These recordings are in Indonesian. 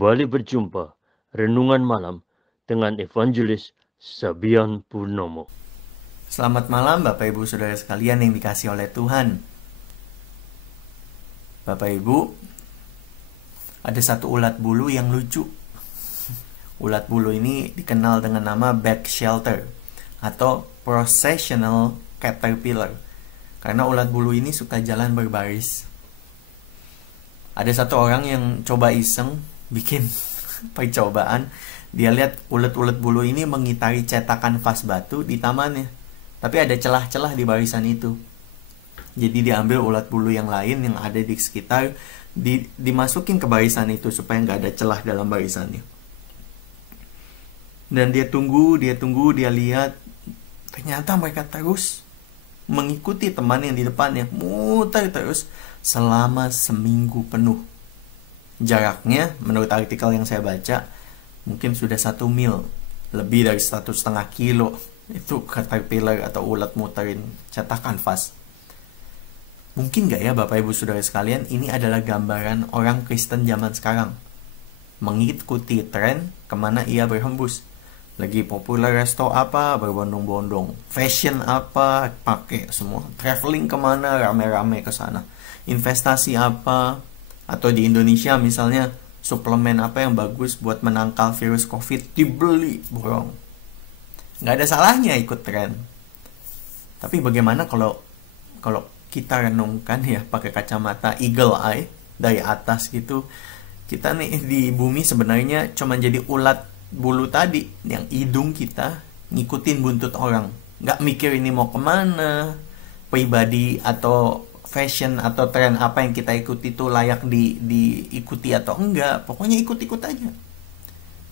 Kembali berjumpa Renungan Malam dengan Evangelis Sabian Purnomo. Selamat malam Bapak Ibu Saudara sekalian yang dikasihi oleh Tuhan. Bapak Ibu, ada satu ulat bulu yang lucu. Ulat bulu ini dikenal dengan nama back shelter atau processional caterpillar, karena ulat bulu ini suka jalan berbaris. Ada satu orang yang coba iseng bikin percobaan. Dia lihat ulat-ulat bulu ini mengitari cetakan vas batu di tamannya, tapi ada celah-celah di barisan itu. Jadi diambil ulat bulu yang lain yang ada di sekitar, dimasukin ke barisan itu supaya nggak ada celah dalam barisannya. Dan dia tunggu, dia lihat. Ternyata mereka terus mengikuti teman yang di depannya, muter terus selama seminggu penuh. Jaraknya menurut artikel yang saya baca mungkin sudah 1 mil, lebih dari 1,5 kilo. Itu caterpillar atau ulat muterin cetakan vas. Mungkin gak ya Bapak Ibu Saudara sekalian, ini adalah gambaran orang Kristen zaman sekarang, mengikuti tren kemana ia berhembus. Lagi populer resto apa, berbondong-bondong. Fashion apa, pakai semua. Traveling kemana, rame-rame ke sana. Investasi apa, atau di Indonesia misalnya suplemen apa yang bagus buat menangkal virus COVID, dibeli, borong. Nggak ada salahnya ikut tren. Tapi bagaimana kalau kita renungkan ya pakai kacamata eagle eye dari atas gitu, kita nih di bumi sebenarnya cuma jadi ulat bulu tadi, yang hidung kita ngikutin buntut orang, nggak mikir ini mau kemana, pribadi atau fashion atau tren apa yang kita ikuti itu layak diikuti atau enggak, pokoknya ikut-ikut aja.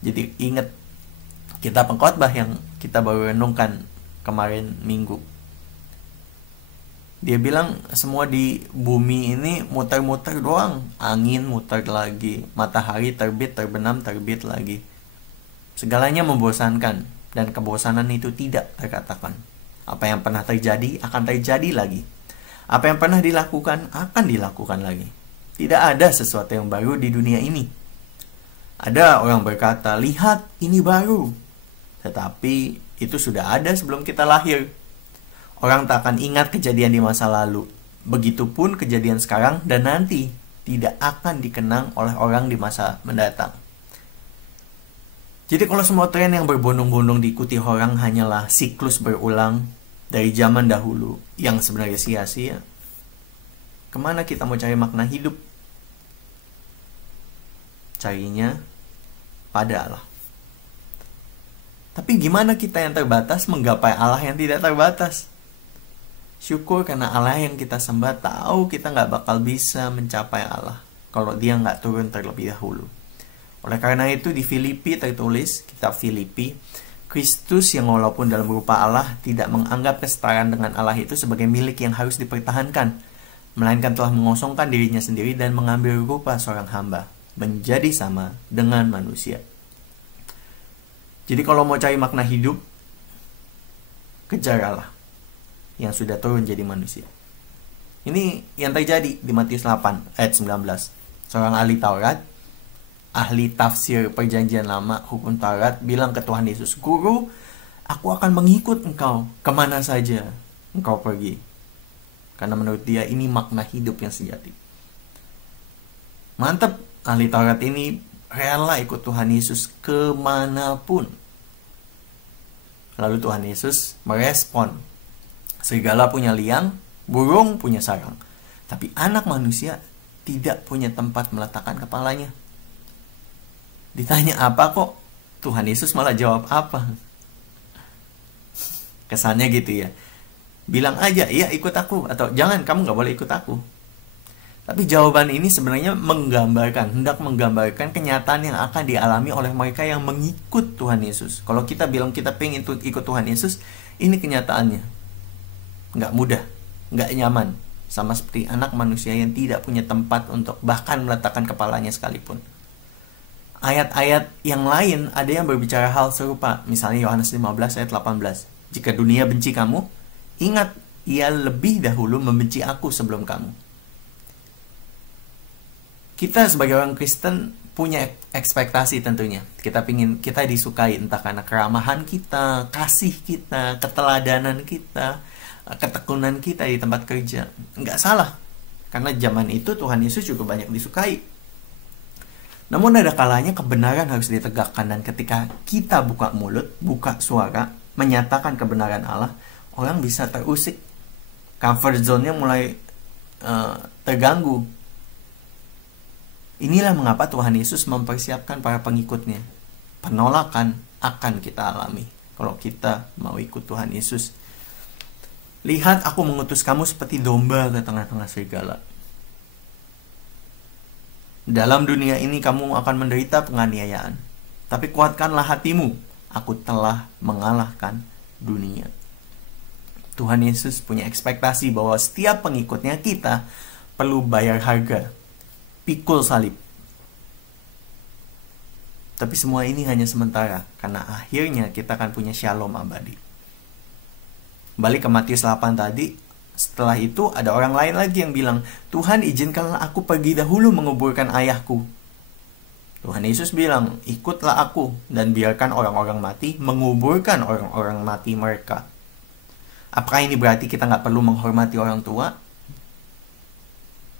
Jadi ingat kita pengkhotbah yang kita baru renungkan kemarin minggu, dia bilang semua di bumi ini muter-muter doang, angin muter lagi, matahari terbit terbenam terbit lagi. Segalanya membosankan, dan kebosanan itu tidak terkatakan. Apa yang pernah terjadi akan terjadi lagi. Apa yang pernah dilakukan akan dilakukan lagi. Tidak ada sesuatu yang baru di dunia ini. Ada orang berkata, lihat ini baru. Tetapi itu sudah ada sebelum kita lahir. Orang tak akan ingat kejadian di masa lalu. Begitupun kejadian sekarang dan nanti tidak akan dikenang oleh orang di masa mendatang. Jadi kalau semua tren yang berbondong-bondong diikuti orang hanyalah siklus berulang dari zaman dahulu yang sebenarnya sia-sia, kemana kita mau cari makna hidup? Carinya pada Allah. Tapi gimana kita yang terbatas menggapai Allah yang tidak terbatas? Syukur karena Allah yang kita sembah tahu kita nggak bakal bisa mencapai Allah kalau dia nggak turun terlebih dahulu. Oleh karena itu di Filipi tertulis, kitab Filipi, Kristus yang walaupun dalam rupa Allah tidak menganggap kesetaraan dengan Allah itu sebagai milik yang harus dipertahankan, melainkan telah mengosongkan dirinya sendiri dan mengambil rupa seorang hamba, menjadi sama dengan manusia. Jadi kalau mau cari makna hidup, kejar Allah yang sudah turun jadi manusia. Ini yang terjadi di Matius 8 ayat 19. Seorang ahli Taurat, ahli tafsir perjanjian lama, hukum Taurat, bilang ke Tuhan Yesus, Guru, aku akan mengikut engkau kemana saja engkau pergi. Karena menurut dia ini makna hidup yang sejati. Mantap, ahli Taurat ini rela ikut Tuhan Yesus kemanapun. Lalu Tuhan Yesus merespon, serigala punya liang, burung punya sarang, tapi anak manusia tidak punya tempat meletakkan kepalanya. Ditanya apa kok Tuhan Yesus malah jawab apa? Kesannya gitu ya. Bilang aja, iya ikut aku. Atau jangan, kamu gak boleh ikut aku. Tapi jawaban ini sebenarnya hendak menggambarkan kenyataan yang akan dialami oleh mereka yang mengikut Tuhan Yesus. Kalau kita bilang kita pengen ikut Tuhan Yesus, ini kenyataannya. Gak mudah, gak nyaman. Sama seperti anak manusia yang tidak punya tempat untuk bahkan meletakkan kepalanya sekalipun. Ayat-ayat yang lain ada yang berbicara hal serupa. Misalnya Yohanes 15 ayat 18. Jika dunia benci kamu, ingat ia lebih dahulu membenci aku sebelum kamu. Kita sebagai orang Kristen punya ekspektasi tentunya. Kita pingin kita disukai entah karena keramahan kita, kasih kita, keteladanan kita, ketekunan kita di tempat kerja. Nggak salah. Karena zaman itu Tuhan Yesus juga banyak disukai. Namun ada kalanya kebenaran harus ditegakkan, dan ketika kita buka mulut, buka suara, menyatakan kebenaran Allah, orang bisa terusik. Comfort zone-nya mulai terganggu. Inilah mengapa Tuhan Yesus mempersiapkan para pengikutnya. Penolakan akan kita alami kalau kita mau ikut Tuhan Yesus. Lihat, aku mengutus kamu seperti domba ke tengah-tengah serigala. Dalam dunia ini kamu akan menderita penganiayaan. Tapi kuatkanlah hatimu, aku telah mengalahkan dunia. Tuhan Yesus punya ekspektasi bahwa setiap pengikutnya kita perlu bayar harga. Pikul salib. Tapi semua ini hanya sementara, karena akhirnya kita akan punya shalom abadi. Balik ke Matius 8 tadi, setelah itu ada orang lain lagi yang bilang, Tuhan, izinkanlah aku pergi dahulu menguburkan ayahku. Tuhan Yesus bilang, ikutlah aku dan biarkan orang-orang mati menguburkan orang-orang mati mereka. Apakah ini berarti kita nggak perlu menghormati orang tua?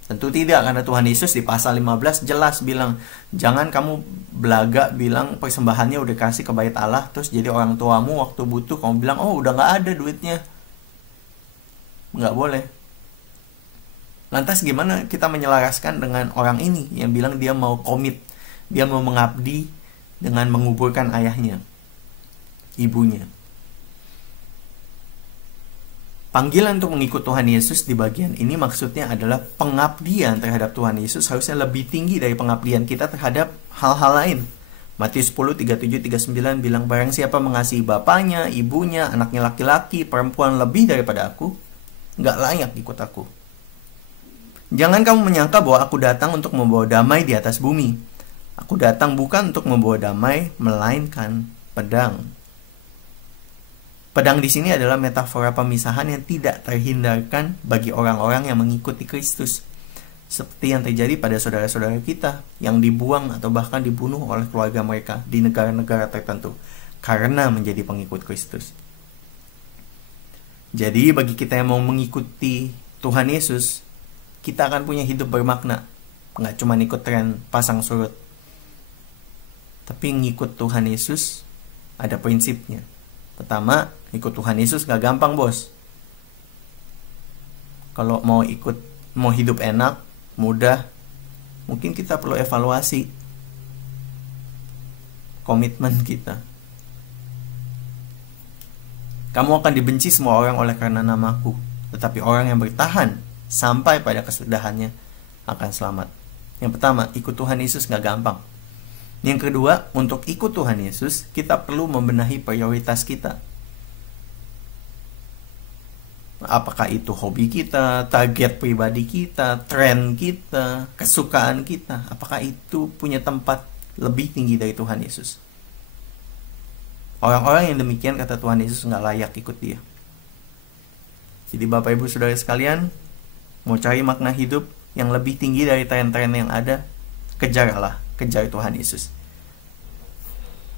Tentu tidak, karena Tuhan Yesus di pasal 15 jelas bilang, jangan kamu belaga bilang persembahannya udah kasih ke bait Allah, terus jadi orang tuamu waktu butuh kamu bilang, oh udah gak ada duitnya. Nggak boleh. Lantas gimana kita menyelaraskan dengan orang ini yang bilang dia mau komit, dia mau mengabdi dengan menguburkan ayahnya, ibunya. Panggilan untuk mengikut Tuhan Yesus di bagian ini maksudnya adalah pengabdian terhadap Tuhan Yesus harusnya lebih tinggi dari pengabdian kita terhadap hal-hal lain. Matius 10, 37, 39 bilang, barang siapa mengasihi bapaknya, ibunya, anaknya laki-laki, perempuan lebih daripada aku, nggak layak ikut aku. Jangan kamu menyangka bahwa aku datang untuk membawa damai di atas bumi. Aku datang bukan untuk membawa damai, melainkan pedang. Pedang di sini adalah metafora pemisahan yang tidak terhindarkan bagi orang-orang yang mengikuti Kristus. Seperti yang terjadi pada saudara-saudara kita yang dibuang atau bahkan dibunuh oleh keluarga mereka di negara-negara tertentu karena menjadi pengikut Kristus. Jadi bagi kita yang mau mengikuti Tuhan Yesus, kita akan punya hidup bermakna. Nggak cuma ikut tren pasang surut. Tapi ngikut Tuhan Yesus ada prinsipnya. Pertama, ikut Tuhan Yesus gak gampang, bos. Kalau mau hidup enak, mudah, mungkin kita perlu evaluasi komitmen kita. Kamu akan dibenci semua orang oleh karena namaku, tetapi orang yang bertahan sampai pada kesudahannya akan selamat. Yang pertama, ikut Tuhan Yesus gak gampang. Yang kedua, untuk ikut Tuhan Yesus, kita perlu membenahi prioritas kita. Apakah itu hobi kita, target pribadi kita, tren kita, kesukaan kita, apakah itu punya tempat lebih tinggi dari Tuhan Yesus? Orang-orang yang demikian, kata Tuhan Yesus, nggak layak ikut dia. Jadi Bapak Ibu Saudara sekalian, mau cari makna hidup yang lebih tinggi dari tren-tren yang ada, kejar Tuhan Yesus.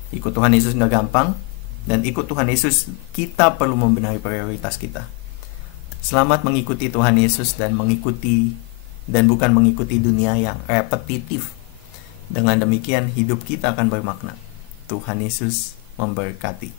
Ikut Tuhan Yesus nggak gampang, dan ikut Tuhan Yesus kita perlu membenahi prioritas kita. Selamat mengikuti Tuhan Yesus dan bukan mengikuti dunia yang repetitif. Dengan demikian hidup kita akan bermakna. Tuhan Yesus memberkati.